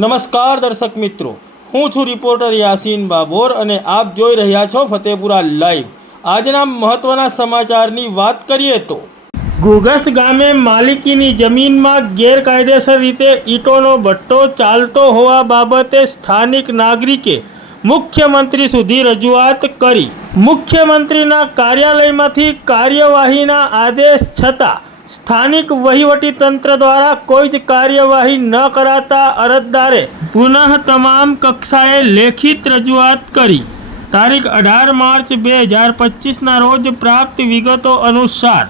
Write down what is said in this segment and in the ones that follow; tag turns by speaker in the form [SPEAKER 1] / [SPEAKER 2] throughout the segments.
[SPEAKER 1] નમસ્કાર દર્શક મિત્રો. હું છું રિપોર્ટર યાસીન બાબોર અને આપ જોઈ રહ્યા છો ફતેપુરા લાઈવ. આજના મહત્વના સમાચારની વાત કરીએ તો ગુગસ ગામે માલિકીની જમીનમાં ગેરકાયદેસર રીતે ઈંટોનો ભટ્ટો ચાલતો હોવા બાબતે સ્થાનિક નાગરિકે મુખ્યમંત્રી સુધી રજૂઆત કરી. મુખ્યમંત્રીના કાર્યાલયમાંથી કાર્યવાહીના આદેશ છતાં સ્થાનિક વહીવટી તંત્ર દ્વારા કોઈ જ કાર્યવાહી ન કરાતા અરજદારે પુનઃ તમામ કક્ષાએ લેખિત રજૂઆત કરી. તારીખ અઢાર માર્ચ બે હજાર પચીસના રોજ પ્રાપ્ત વિગતો અનુસાર,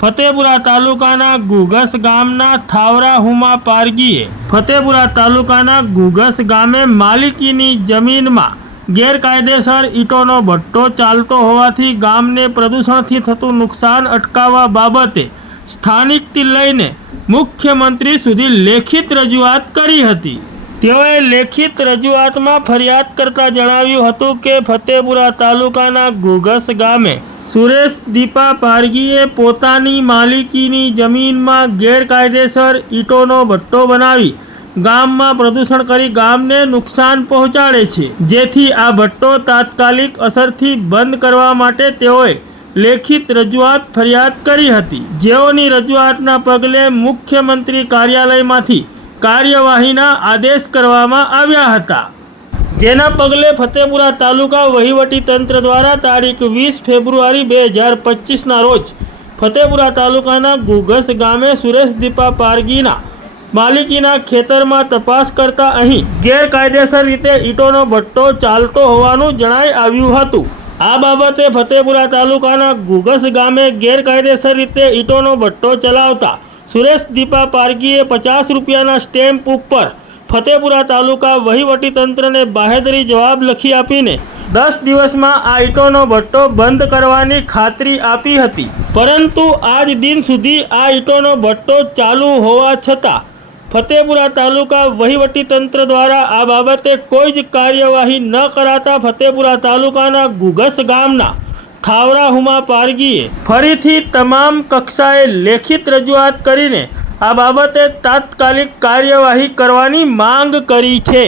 [SPEAKER 1] ફતેપુરા તાલુકાના ગુગસ ગામના થાવરા હુમા પારગીએ ફતેપુરા તાલુકાના ગુગસ ગામે માલિકીની જમીનમાં ગેરકાયદેસર ઈંટોનો ભટ્ટો ચાલતો હોવાથી ગામને પ્રદૂષણથી થતું નુકસાન અટકાવવા બાબતે સ્થાનિકથી લઈને મુખ્યમંત્રી સુધી લેખિત રજૂઆત કરી હતી. તેઓએ લેખિત રજૂઆતમાં ફરિયાદ કરતા જણાવ્યું હતું કે ફતેપુરા તાલુકાના ગુગસ ગામે સુરેશ દીપા પારગીએ પોતાની માલિકીની જમીનમાં ગેરકાયદેસર ઈંટોનો ભટ્ટો બનાવી ગામમાં પ્રદૂષણ કરી ગામને નુકસાન પહોંચાડે છે. જેથી આ ભટ્ટો તાત્કાલિક અસરથી બંધ કરવા માટે તેઓએ લેખિત રજૂઆત ફરિયાદ કરી હતી. જેઓની રજૂઆતના પગલે મુખ્યમંત્રી કાર્યાલયમાંથી કાર્યવાહીના આદેશ કરવામાં આવ્યા હતા. જેના પગલે ફતેપુરા તાલુકા વહીવટી તંત્ર દ્વારા તારીખ વીસ ફેબ્રુઆરી બે હજાર પચીસના રોજ ફતેપુરા તાલુકાના ગુગસ ગામે સુરેશ દીપા પારગીના માલિકીના ખેતરમાં તપાસ કરતા અહીં ગેરકાયદેસર રીતે ઈંટોનો ભટ્ટો ચાલતો હોવાનું જણાઈ આવ્યું હતું. આ બાબતે ફતેપુરા તાલુકાના ગુગસ ગામે ગેરકાયદેસર રીતે ઈંટોનો ભટ્ટો ચલાવતા સુરેશ દીપા પારગીએ પચાસ રૂપિયાના સ્ટેમ્પ ઉપર ફતેપુરા તાલુકા વહીવટી તંત્રને બાહેધરી જવાબ લખી આપીને દસ દિવસમાં આ ઈંટોનો ભટ્ટો બંધ કરવાની ખાતરી આપી હતી. પરંતુ આજ દિન સુધી આ ઈંટોનો ભટ્ટો ચાલુ હોવા છતાં ફતેપુરા તાલુકા વહીવટી તંત્ર દ્વારા આ બાબતે કોઈ જ કાર્યવાહી ન કરાતા ફતેપુરા તાલુકાના ગુગસ ગામના ખાવરા હુમા પારગીએ ફરીથી તમામ કક્ષાએ લેખિત રજૂઆત કરીને આ બાબતે તાત્કાલિક કાર્યવાહી કરવાની માંગ કરી છે.